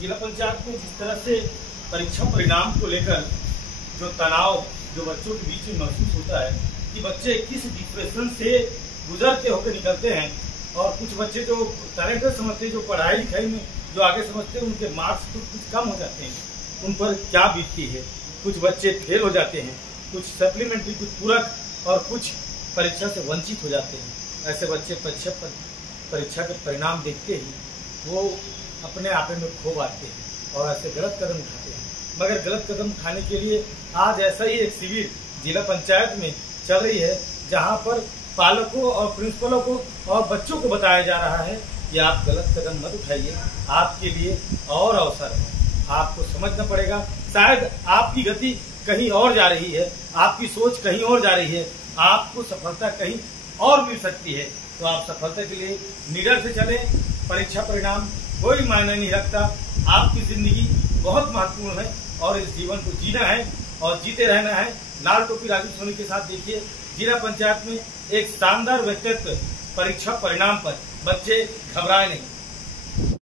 जिला पंचायत में जिस तरह से परीक्षा परिणाम को लेकर जो तनाव जो बच्चों के बीच में महसूस होता है कि बच्चे किस डिप्रेशन से गुजरते होकर निकलते हैं, और कुछ बच्चे जो टैलेंट समझते हैं, जो पढ़ाई लिखाई में जो आगे समझते हैं, उनके मार्क्स कुछ कम हो जाते हैं, उन पर क्या बीतती है। कुछ बच्चे फेल हो जाते हैं, कुछ सप्लीमेंट्री, कुछ पूरक, और कुछ परीक्षा से वंचित हो जाते हैं। ऐसे बच्चे परीक्षा के परिणाम देखते ही वो अपने आपे में खो आते हैं और ऐसे गलत कदम उठाते हैं। मगर गलत कदम उठाने के लिए आज ऐसा ही एक शिविर जिला पंचायत में चल रही है, जहां पर पालकों और प्रिंसिपलों को और बच्चों को बताया जा रहा है कि आप गलत कदम मत उठाइए, आपके लिए और अवसर है। आपको समझना पड़ेगा, शायद आपकी गति कहीं और जा रही है, आपकी सोच कहीं और जा रही है, आपको सफलता कहीं और मिल सकती है। तो आप सफलता के लिए निडर से चलें। परीक्षा परिणाम कोई मायने नहीं रखता, आपकी जिंदगी बहुत महत्वपूर्ण है और इस जीवन को जीना है और जीते रहना है। लाल टोपी राजू सोनी के साथ देखिए जिला पंचायत में एक शानदार व्यक्तित्व परीक्षा परिणाम पर। बच्चे घबराए नहीं।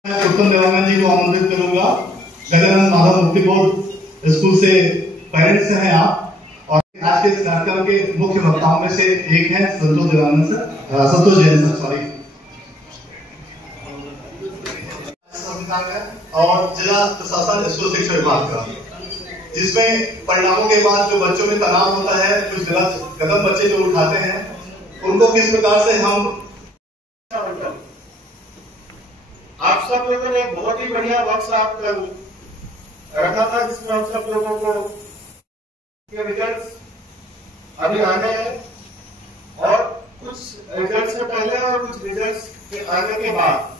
मैं उत्तम देवानंद जी को आमंत्रित करूंगा। गजानन माधव मुक्ति बोर्ड स्कूल से पेरेंट्स हैं आप, और आज के इस कार्यक्रम के मुख्य वक्ताओं में से एक है संतोष जैन सर, सॉरी, और जिला प्रशासन स्कूल शिक्षा विभाग का, जिसमें परिणामों के बाद जो बच्चों में तनाव होता है, कुछ गलत कदम बच्चे जो उठाते हैं, उनको किस प्रकार से हम आप सब लोगों ने बहुत ही बढ़िया वर्कशॉप रखा था, जिसमें हम सब लोगों को के रिजल्ट्स अभी आने हैं, और कुछ रिजल्ट्स से पहले और कुछ रिजल्ट्स के आने के बाद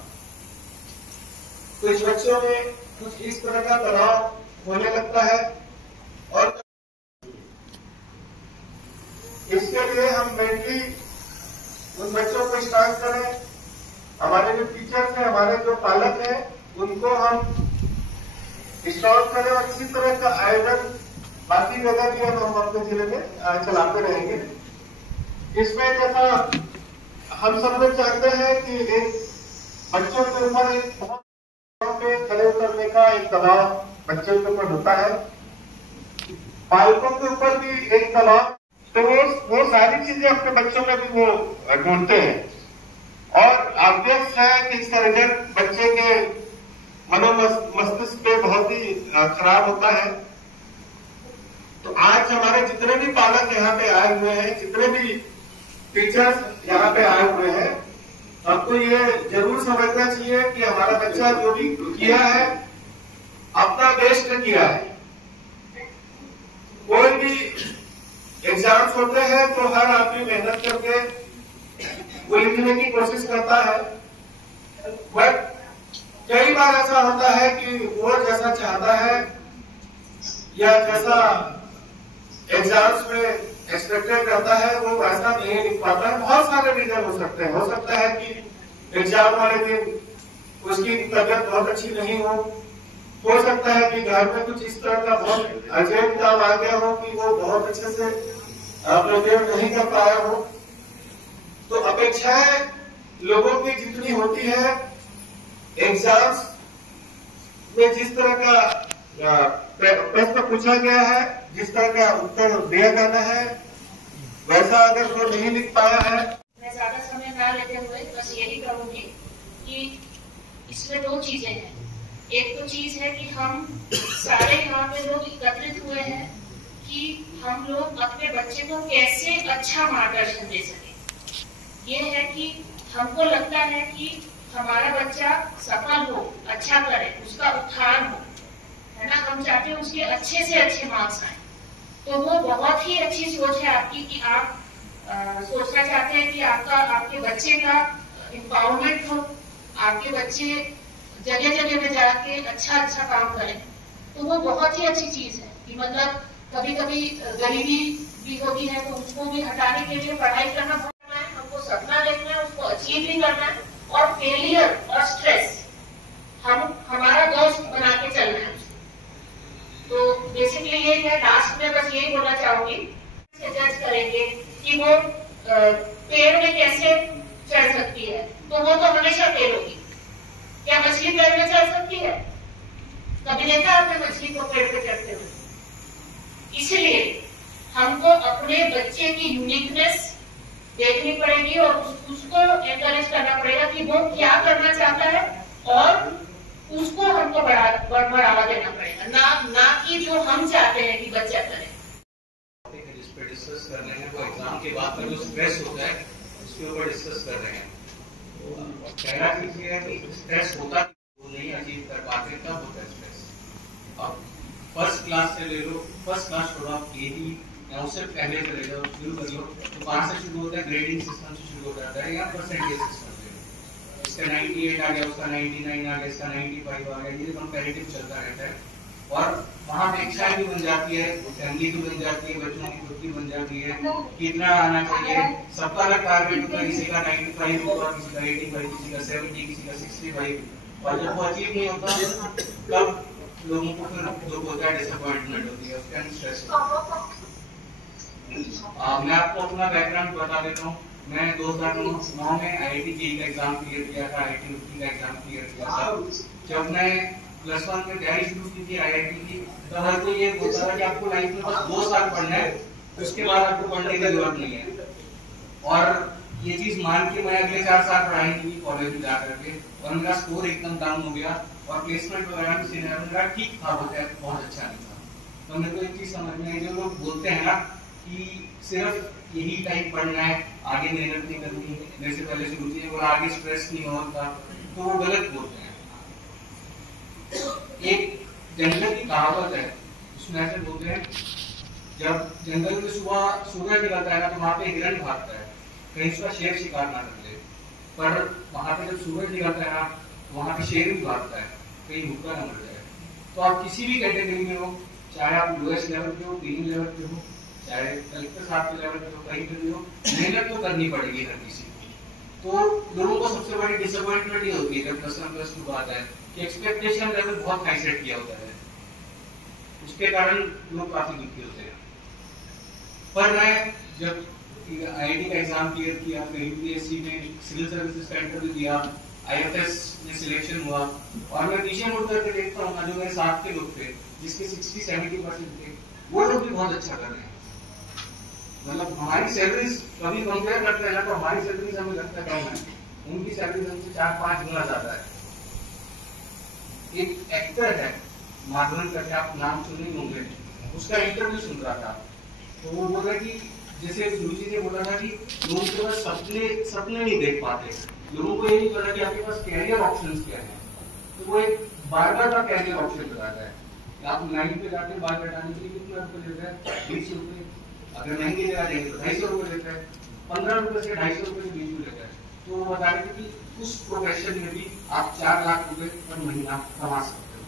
कुछ बच्चों में कुछ इस तरह का तनाव होने लगता है, और इसके लिए हम मेनली उन बच्चों को स्ट्रांग करें। हमारे जो टीचर्स हैं, हमारे जो पालक हैं, उनको हम स्ट्रांग करें, और इसी तरह का आयोजन बाकी जगह भी हम अपने जिले में चलाते रहेंगे। इसमें जैसा हम सब लोग चाहते हैं कि एक बच्चों के ऊपर एक बहुत पे खड़े उतरने का एक दबाव बच्चों के ऊपर होता है, पालकों के ऊपर भी एक दबाव, तो वो सारी चीजें अपने बच्चों में भी वो ढूंढते हैं, और ऑब्वियस है कि इसका रिजल्ट बच्चे के मनोमस्तिष्क पे बहुत ही खराब होता है। तो आज हमारे जितने भी पालक यहाँ पे आए हुए हैं, जितने भी टीचर्स यहाँ पे आए हुए हैं, हमको ये जरूर समझना चाहिए कि हमारा बच्चा जो भी किया है अपना बेस्ट किया है। कोई भी एग्जाम्स होते हैं तो हर आदमी मेहनत करके वो लिखने की कोशिश करता है, बट कई बार ऐसा होता है कि वो जैसा चाहता है या जैसा एग्जाम्स में एक्सपेक्टेड करता है वो वैसा नहीं लिख पाता है। बहुत सारे रीजन हो सकते हैं। हो सकता है कि एग्जाम वाले दिन उसकी तबियत बहुत अच्छी नहीं हो सकता है कि घर में कुछ इस तरह का बहुत अर्जेंट काम आ गया हो कि वो बहुत अच्छे से प्रिपेयर नहीं कर पाया हो। तो अपेक्षाएं लोगों की जितनी होती है, एग्जाम्स में जिस तरह का प्रश्न पूछा गया है, जिस तरह का उत्तर दिया जाना है, वैसा अगर वो नहीं लिख पाया है। मैं ज्यादा समय ना लेते हुए बस यही कहूंगी कि इसमें दो चीजें हैं। एक तो चीज है कि हम सारे यहाँ पे लोग एकत्रित हुए हैं कि हम लोग अपने बच्चे को कैसे अच्छा मार्गदर्शन दे सके। ये है कि हमको लगता है कि हमारा बच्चा सफल हो, अच्छा करे, उसका उत्थान हो, है ना। हम चाहते हैं उसके अच्छे से अच्छे मार्क्स आए। तो वो बहुत ही अच्छी सोच है आपकी कि आप सोचना चाहते हैं कि आपके बच्चे का एम्पावरमेंट हो, आपके बच्चे जगह जगह में जाके अच्छा काम करें। तो वो बहुत ही अच्छी चीज है कि मतलब कभी कभी गरीबी भी होती है तो उसको भी हटाने के लिए पढ़ाई करना पड़ता है, हमको सपना देखना है, उसको अचीव भी करना है, और फेलियर और स्ट्रेस हमारा दोस्त बना के चलना है। तो बेसिकली ये है, लास्ट में बस यही बोलना चाहूंगी, जज करेंगे कि वो पेड़ में कैसे चढ़ सकती है, तो वो तो हमेशा फेल होगी। क्या मछली पेड़ में चढ़ सकती है? कभी देखा आपने मछली को पेड़ पे चढ़ते हुए? इसलिए हमको अपने बच्चे की यूनिकनेस देखनी पड़ेगी और उसको एनकरेज करना पड़ेगा कि वो क्या करना चाहता है और उसको हमको बढ़ावा देना पड़ेगा, ना कि जो हम चाहते हैं कि बच्चा करे। जिस पे डिस्कस कर रहे हैं वो एग्जाम के बाद में जो स्ट्रेस होता है उसके ऊपर डिस्कस कर रहे हैं। पहला चीज ये है कि स्ट्रेस होता वो नहीं अचीव कर पाते तब होता है स्ट्रेस। अब फर्स्ट क्लास से ले लो, फर्स्ट क्लास छोड़ो आप केजी या उससे पहले से ले लो, शुरू कर लो तो 5 से शुरू होता है, ग्रेडिंग सिस्टम से शुरू हो जाता है या परसेंटेज सिस्टम से। इसका 98 आ गया, उसका 99 आ गया, इसका 95 आ गया, ये कंपैरेटिव चलता रहता है और वहाँ पे इच्छाएं भी बन जाती है, फैमिली भी बन जाती है, बच्चों की खुद भी बन जाती है, कितना आना चाहिए, सबका अलग टारगेट होता है, किसी का 95 होगा, किसी का 85, किसी का 70, किसी का 65 और जब वो अचीव नहीं होता तब लोगों को फिर दुख होता है, डिसअपॉइंटमेंट होती है, उसका स्ट्रेस होता है। मैं आपको अपना बैकग्राउंड बता देता हूँ। मैं 2009 में IIT जेईई का एग्जाम क्लियर किया था, IIT रुड़की का एग्जाम क्लियर किया था। जब मैं +1 में तैयारी शुरू की थी IIT की तो हर कोई ये बोलता था कि आपको लाइफ में बस 2 साल पढ़ना है, उसके बाद आपको पढ़ने की जरूरत नहीं है। और ये चीज मान के मैं अगले 4 साल पढ़ाई की कॉलेज में जा करके और मेरा स्कोर एकदम डाउन हो गया और प्लेसमेंट वगैरह में सिनेरियो मेरा ठीक था, बहुत अच्छा नहीं था। तो मेरे को एक चीज समझ में आई, जो लोग बोलते हैं ना कि सिर्फ यही टाइम पढ़ना है, आगे मेहनत नहीं करनी, मेरे से पहले से रुचि है और आगे स्ट्रेस नहीं होता, तो वो गलत बोलते हैं। एक जंगल की कहावत है, उसमें ऐसे बोलते हैं जब जंगल में सुबह सूरज निकलता है ना तो वहां पे हिरण भागता है, कहीं उसका शेर शिकार ना कर ले, पर वहां पे जब सूरज निकलता है ना वहां पे शेर भी भागता है, कहीं भूखा ना मर जाए। तो आप किसी भी कैटेगरी में हो, चाहे आप लोएस्ट लेवल पे हो, प्रीमियम लेवल पे हो, चाहे कलेक्टर साहब के लेवल पे हो, कहीं पे भी हो, मेहनत तो करनी पड़ेगी हर किसी को। तो लोगों को सबसे बड़ी डिसअपॉइंटमेंट ये होती है जब +1 +2 बात है कि एक्सपेक्टेशन लेवल बहुत हाई सेट किया होता है, उसके कारण लोग काफी दुखी होते हैं। पर मैं जब IIT का एग्जाम क्लियर किया, फिर UPSC में सिविल सर्विसेज का इंटरव्यू दिया, IFS में सिलेक्शन हुआ और मैं पीछे मुड़ करके देखता हूँ जो मेरे साथ के लोग थे जिसके 60-70% थे, वो लोग भी बहुत अच्छा कर रहे हैं। मतलब हमारी सैलरीज कभी कंपेयर करते हैं ना तो हमारी सैलरीज हमें लगता है कम है, उनकी सैलरीज हमसे 4-5 गुना ज्यादा है। एक एक्टर है माधवन करके, आप नाम सुने होंगे, उसका इंटरव्यू सुन रहा था तो वो बोल रहा कि जैसे रुचि ने बोला था कि लोगों के पास सपने नहीं देख पाते, लोगों को ये नहीं पता कि आपके पास कैरियर ऑप्शंस क्या है। तो वो एक बार्बर का कैरियर ऑप्शन बताता है, आप 9 पे जाते हैं बाल कटाने के लिए कितने रुपए लेते हैं, 20 रुपए, अगर महंगी जगह जाएंगे तो 250 रुपए लेते हैं, 15 रुपए से 250 रुपए के बीच में लेते हैं। तो वो बता रहे थे कि उस प्रोफेशन में भी आप 4 लाख रुपए पर महीना कमा सकते हो,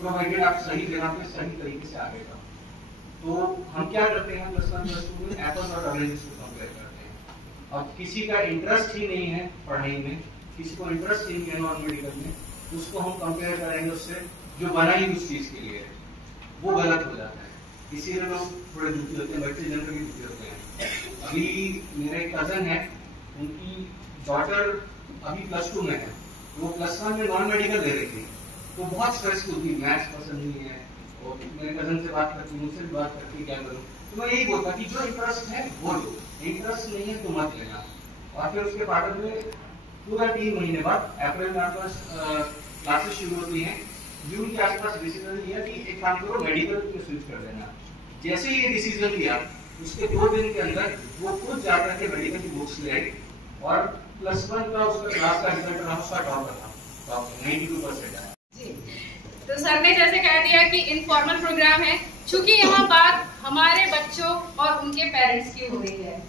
प्रोवाइडेड आप सही जगह पे सही तरीके से आगे का। तो हम क्या करते हैं +1 +2 में एप्पल और ऑरेंज को कंपेयर करते हैं। अब किसी का इंटरेस्ट ही नहीं है पढ़ाई में, किसी को इंटरेस्ट ही नहीं है नॉन मेडिकल में, उसको हम कंपेयर करेंगे उससे जो बना ही उस चीज के लिए है, वो गलत हो जाता है। इसीलिए लोग थोड़े दुखी होते हैं, बच्चे जनरली दुखी होते हैं। अभी मेरे एक कजन है, उनकी डॉटर अभी +2 में है, वो +1 में नॉन मेडिकल ले रही थी, तो बहुत स्ट्रेसफुल थी, मैथ्स पसंद नहीं है और मेरे कजन से बात करती, मुझसे भी बात करती क्या करूं, तो मैं यही बोलता कि जो इंटरेस्ट है वो लो, इंटरेस्ट नहीं है तो मत लेना। और फिर उसके बाद में पूरा 3 महीने बाद अप्रैल में आपके पास क्लासेस शुरू होती हैं, जून के आसपास डिसीजन लिया कि एक काम करो मेडिकल में स्विच कर देना। जैसे ये डिसीजन लिया उसके 2 दिन के अंदर वो खुद जाकर के मेडिकल की बुक्स ले आई और +1 का उसका क्लास का रिजल्ट रहा, उसका टॉपर था, 92% आया। तो सर ने जैसे कह दिया कि इनफॉर्मल प्रोग्राम है, चूंकि यहाँ बात हमारे बच्चों और उनके पेरेंट्स की हो रही है,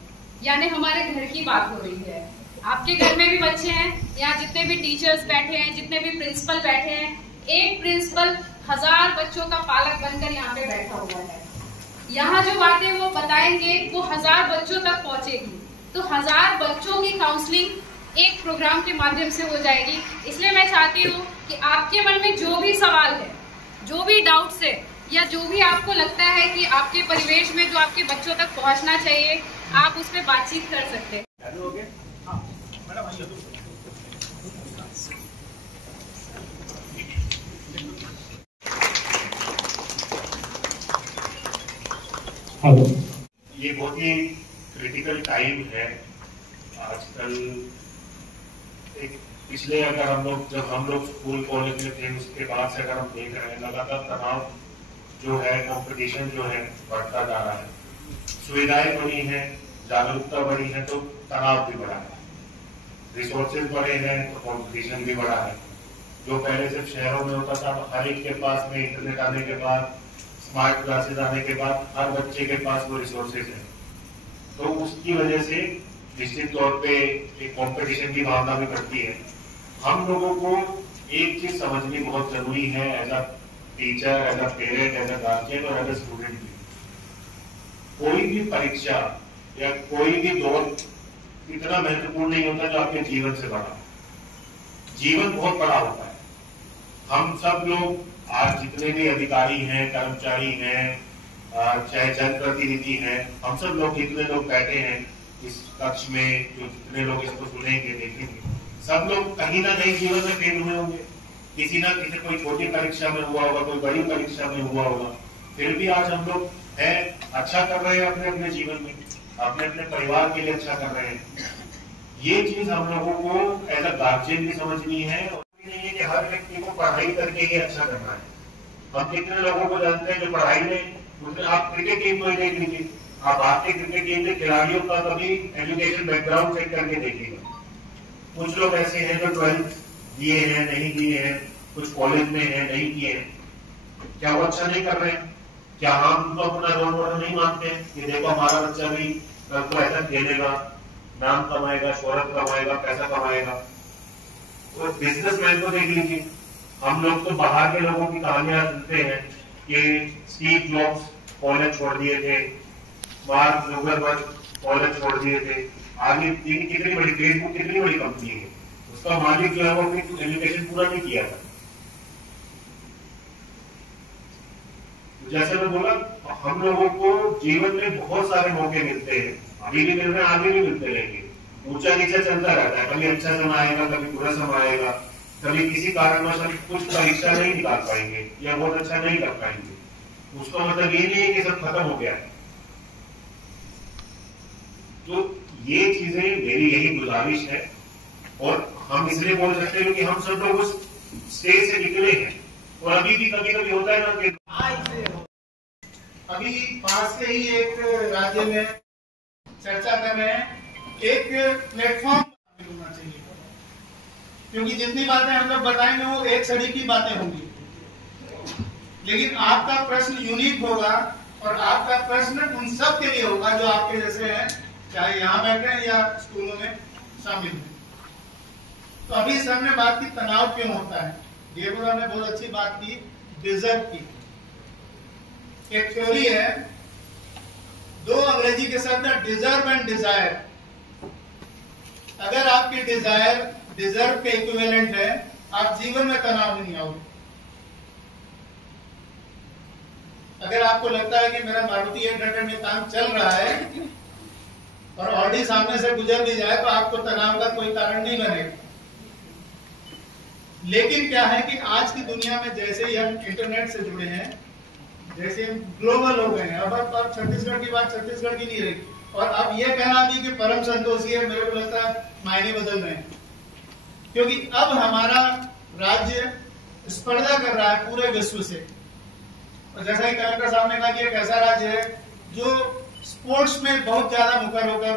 यानी हमारे घर की बात हो रही है। आपके घर में भी बच्चे हैं, यहाँ जितने भी टीचर्स बैठे हैं, जितने भी प्रिंसिपल बैठे हैं, एक प्रिंसिपल 1000 बच्चों का पालक बनकर यहाँ पे बैठा हुआ है। यहाँ जो बातें वो बताएंगे वो 1000 बच्चों तक पहुँचेगी, तो 1000 बच्चों की काउंसलिंग एक प्रोग्राम के माध्यम से हो जाएगी। इसलिए मैं चाहती हूँ कि आपके मन में जो भी सवाल है, जो भी डाउट्स है, या जो भी आपको लगता है कि आपके परिवेश में जो आपके बच्चों तक पहुँचना चाहिए, आप उस पर बातचीत कर सकते हैं। ये बहुत ही क्रिटिकल टाइम है आजकल। एक पिछले अगर जब हम लोग स्कूल कॉलेज में थे उसके बाद से अगर हम देख रहे हैं लगातार तनाव जो है, कंपटीशन जो है बढ़ता जा रहा है। सुविधाएं बढ़ी हैं, जागरूकता बढ़ी है तो तनाव भी बढ़ा है। रिसोर्सेज बढ़े हैं तो कंपटीशन भी बढ़ा है। जो पहले सिर्फ शहरों में होता था, हर एक के पास में इंटरनेट आने के बाद, स्मार्ट क्लासेस आने के बाद हर बच्चे के पास वो रिसोर्सेज है, तो उसकी वजह से निश्चित तौर पे एक कंपटीशन की भावना भी बढ़ती है। हम लोगों को एक चीज समझनी बहुत जरूरी है as a teacher, as a parent, as a guardian और एज अ स्टूडेंट भी। कोई भी परीक्षा या कोई भी दौर इतना महत्वपूर्ण नहीं होता जो आपके जीवन से बड़ा। जीवन बहुत बड़ा होता है। हम सब लोग आज जितने भी अधिकारी हैं, कर्मचारी हैं, चाहे जनप्रतिनिधि हैं, हम सब लोग जितने लोग बैठे हैं इस कक्ष में, जो जितने लोग इसको सुनेंगे, देखेंगे, सब लोग कहीं ना कहीं जीवन में फेल हुए होंगे। किसी ना किसी, कोई छोटी परीक्षा में हुआ होगा, कोई बड़ी परीक्षा में हुआ होगा। फिर भी आज हम लोग है अच्छा कर रहे हैं अपने अपने जीवन में, अपने अपने परिवार के लिए अच्छा कर रहे हैं। ये चीज हम लोगों को एज अ गार्जियन भी समझनी है। नहीं है कि हर व्यक्ति को पढ़ाई करके ही अच्छा करना है। हम कितने लोगों को जानते हैं जो पढ़ाई में, आप क्रिकेट टीम को ही देख लीजिए, आप भारतीय क्रिकेट टीम के खिलाड़ियों का कभी एजुकेशन बैकग्राउंड चेक करके देखिएगा। कुछ लोग ऐसे हैं जो 12th दिए हैं, नहीं दिए हैं, कुछ कॉलेज में है, नहीं किए हैं। क्या वो अच्छा नहीं कर रहे हैं? क्या हम उनको अपना रोल मॉडल नहीं मानते हैं कि देखो हमारा बच्चा भी कल को ऐसा खेलेगा, नाम कमाएगा, शोहरत कमाएगा, पैसा कमाएगा। तो बिजनेसमैन को देख लीजिए। हम लोग तो बाहर के लोगों की कहानियां सुनते हैं कि स्टीव जॉब्स कॉलेज छोड़ दिए थे, मार्क जुकरबर्ग कॉलेज छोड़ दिए थे। आगे कितनी बड़ी फेसबुक कितनी बड़ी कंपनी है, उसका मालिक जो है वो अपनी एजुकेशन पूरा नहीं किया था। जैसे मैं बोला, हम लोगों को जीवन में बहुत सारे मौके मिलते हैं, अभी भी मिल रहे हैं, आगे भी मिलते रहेंगे। ऊंचा नीचा चलता रहता है, कभी अच्छा समय आएगा, कभी बुरा समय आएगा, कभी किसी कारणवश हम कुछ परीक्षा नहीं निकाल पाएंगे या बहुत अच्छा नहीं कर पाएंगे। उसका मतलब ये नहीं है कि सब खत्म हो गया। तो ये चीजें मेरी यही गुजारिश है, और हम इसलिए बोल सकते हैं कि हम सब लोग उस स्टेज से निकले हैं। और अभी भी कभी कभी होता है ना कि अभी पास से ही एक राज्य में चर्चा कर रहे हैं, एक प्लेटफॉर्म होना चाहिए, क्योंकि जितनी बातें हम लोग बताएंगे वो एक सड़ी की बातें होंगी, लेकिन आपका प्रश्न यूनिक होगा और आपका प्रश्न उन सब के लिए होगा जो आपके जैसे हैं, चाहे यहाँ बैठे हैं या स्कूलों में शामिल हैं। तो अभी सर ने बात की तनाव क्यों होता है। देवरा ने बहुत अच्छी बात की डिजर्व की। एक थ्योरी है, दो अंग्रेजी के शब्द है डिजर्व एंड डिजायर। अगर आपकी डिजायर डिजर्व के इक्विवेलेंट है, आप जीवन में तनाव नहीं आओगे। अगर आपको लगता है कि मेरा मारुति 800 में काम चल रहा है और ऑडी सामने से गुजर भी जाए तो आपको तनाव का कोई कारण नहीं बनेगा। लेकिन क्या है कि आज की दुनिया में जैसे ही हम इंटरनेट से जुड़े हैं, जैसे हम ग्लोबल हो गए हैं, अब छत्तीसगढ़ की बात छत्तीसगढ़ की नहीं रही, और अब यह कहना भी कि परम संतोषी है, मेरे को लगता है मायने बदल रहे हैं, क्योंकि अब हमारा राज्य स्पर्धा कर रहा है पूरे विश्व से। और जैसा कि कलेक्टर साहब ने कहा कि एक ऐसा राज्य है जो स्पोर्ट्स में बहुत ज्यादा मुखर होकर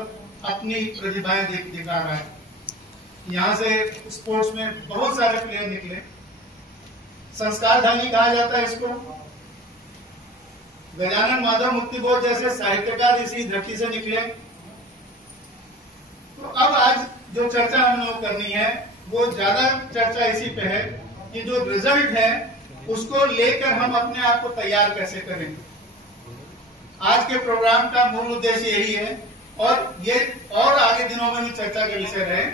अपनी प्रतिभाएं दिखा रहा है। यहाँ से स्पोर्ट्स में बहुत सारे प्लेयर निकले, संस्कारधानी कहा जाता है इसको। गजानन माधव मुक्तिबोध जैसे साहित्यकार इसी धरती से निकले। तो अब आज जो चर्चा हम लोग करनी है वो ज्यादा चर्चा इसी पे है कि जो रिजल्ट है उसको लेकर हम अपने आप को तैयार कैसे करें। आज के प्रोग्राम का मूल उद्देश्य यही है, और ये और आगे दिनों में भी चर्चा का विषय रहे।